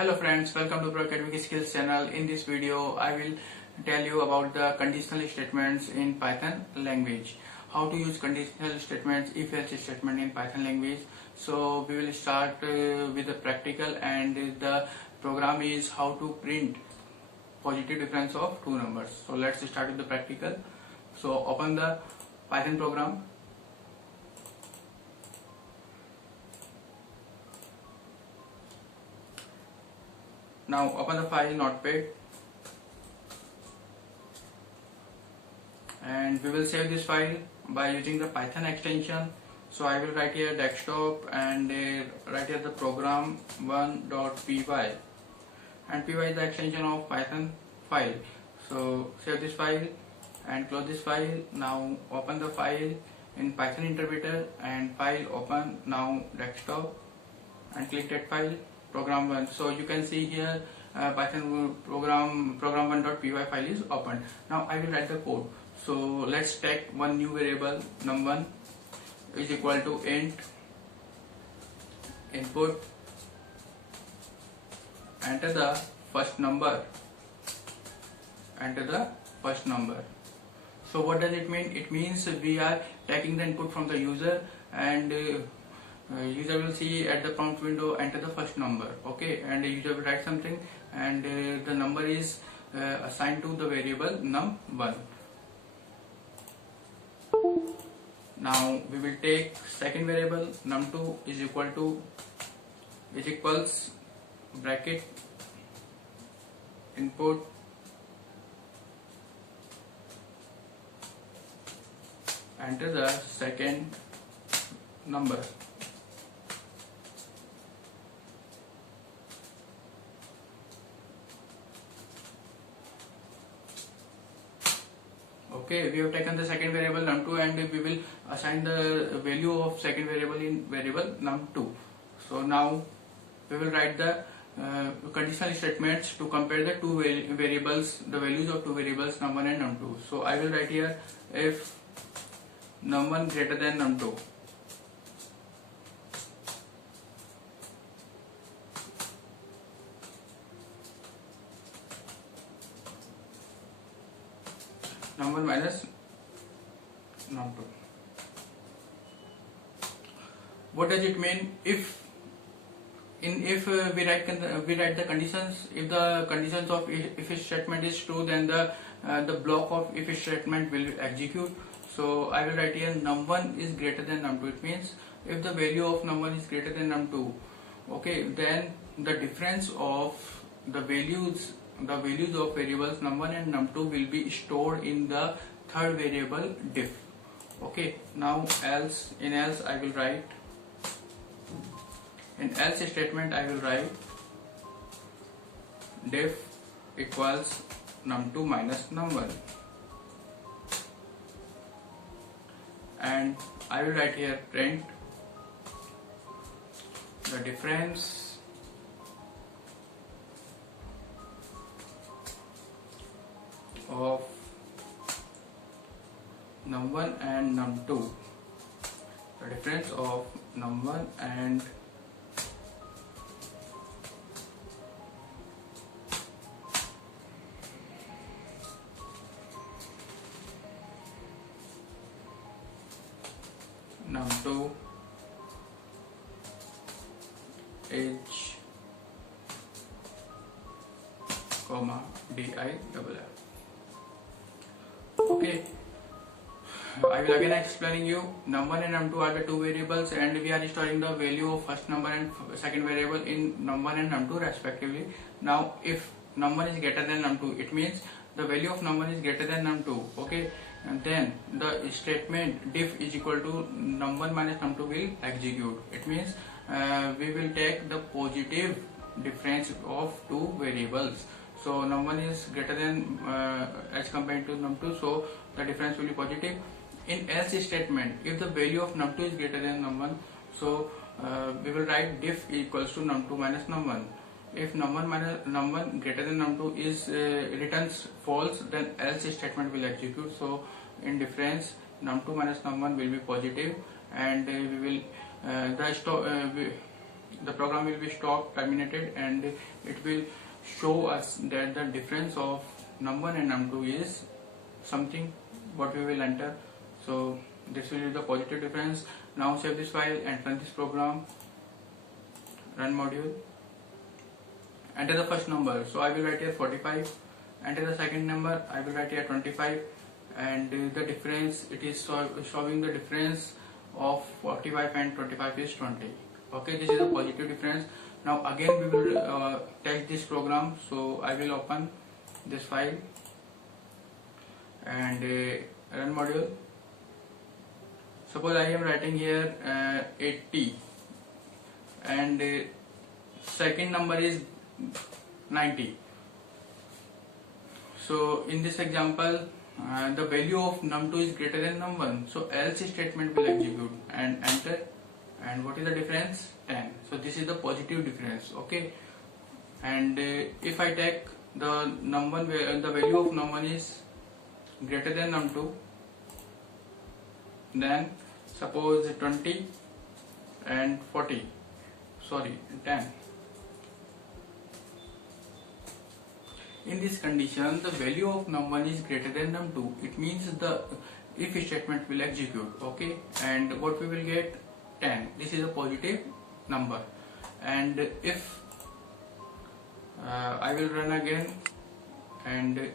Hello friends, welcome to Pro Academic Skills channel. In this video, I will tell you about the conditional statements in Python language. How to use conditional statements, if-else statement in Python language. So we will start with the practical, and the program is how to print positive difference of two numbers. So let's start with the practical. So open the Python program. Now open the file Notepad, and we will save this file by using the Python extension. So I will write here desktop and write here the program 1.py, and py is the extension of Python file. So save this file and close this file. Now open the file in Python interpreter and file open. Now desktop and click that file program 1. So you can see here Python program 1.py file is opened. Now I will write the code. So let's take one new variable num1 is equal to int input, enter the first number. So what does it mean? It means we are taking the input from the user, and user will see at the prompt window enter the first number. Okay, and the user will write something, and the number is assigned to the variable num1. Now we will take second variable num2 is equals bracket input enter the second number. Okay, we have taken the second variable num2, and we will assign the value of second variable in variable num2. So now we will write the conditional statements to compare the two variables, the values of two variables num1 and num2. So I will write here if num1 greater than num2. Num1 minus num2. What does it mean? If we write the conditions, if the conditions of if statement is true, then the block of if statement will execute. So I will write here num1 is greater than num2. It means if the value of num1 is greater than num2, okay, then the difference of the values of variables num1 and num2 will be stored in the third variable diff. Okay, now else I will write, in else statement I will write diff equals num2 minus num1, and I will write here print the difference of num1 and num2, the difference of num1 and num2 h comma diff. Okay, I will again explaining you. Num1 and num2 are the two variables, and we are storing the value of first number and second variable in num1 and num2 respectively. Now if num1 is greater than num2, it means the value of num1 is greater than num2. Okay, and then the statement diff is equal to num1 minus num2 will execute. It means we will take the positive difference of two variables. So num1 is greater than as compared to num2, so the difference will be positive. In else statement, if the value of num2 is greater than num1, so we will write diff equals to num2 minus num1. If num1 greater than num2 is returns false, then else statement will execute. So in difference num2 minus num1 will be positive, and we will the program will be stopped, terminated, and it will show us that the difference of num1 and num2 is something what we will enter. So this will be the positive difference. Now save this file and run this program. Run module. Enter the first number. So I will write here 45. Enter the second number. I will write here 25. And the difference, it is showing the difference of 45 and 25 is 20. Okay, this is a positive difference. Now again we will test this program. So I will open this file and run module. Suppose I am writing here 80 and second number is 90. So in this example the value of num2 is greater than num1, so else statement will execute and enter. And what is the difference? 10. So this is the positive difference. Okay, and if I take the num1, the value of num1 is greater than num2, then suppose 20 and 40, sorry 10. In this condition, the value of num1 is greater than num2. It means the if statement will execute. Okay, and what we will get? 10. This is a positive number. And if I will run again and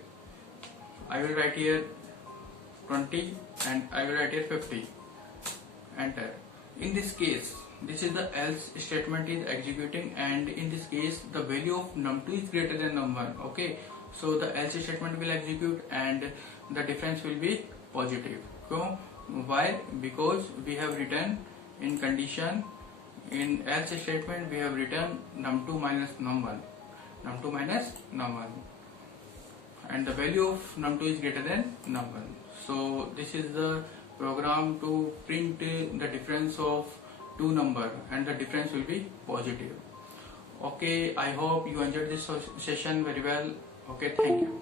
I will write here 20 and I will write here 50. Enter. In this case, this is the else statement is executing, and in this case the value of num2 is greater than num1. Okay, so the else statement will execute and the difference will be positive. So why? Because we have written in condition, in else statement we have written num2 minus num1, num2 minus num1, and the value of num2 is greater than num1. So this is the program to print the difference of two number, and the difference will be positive. Okay, I hope you enjoyed this session very well. Okay, thank you.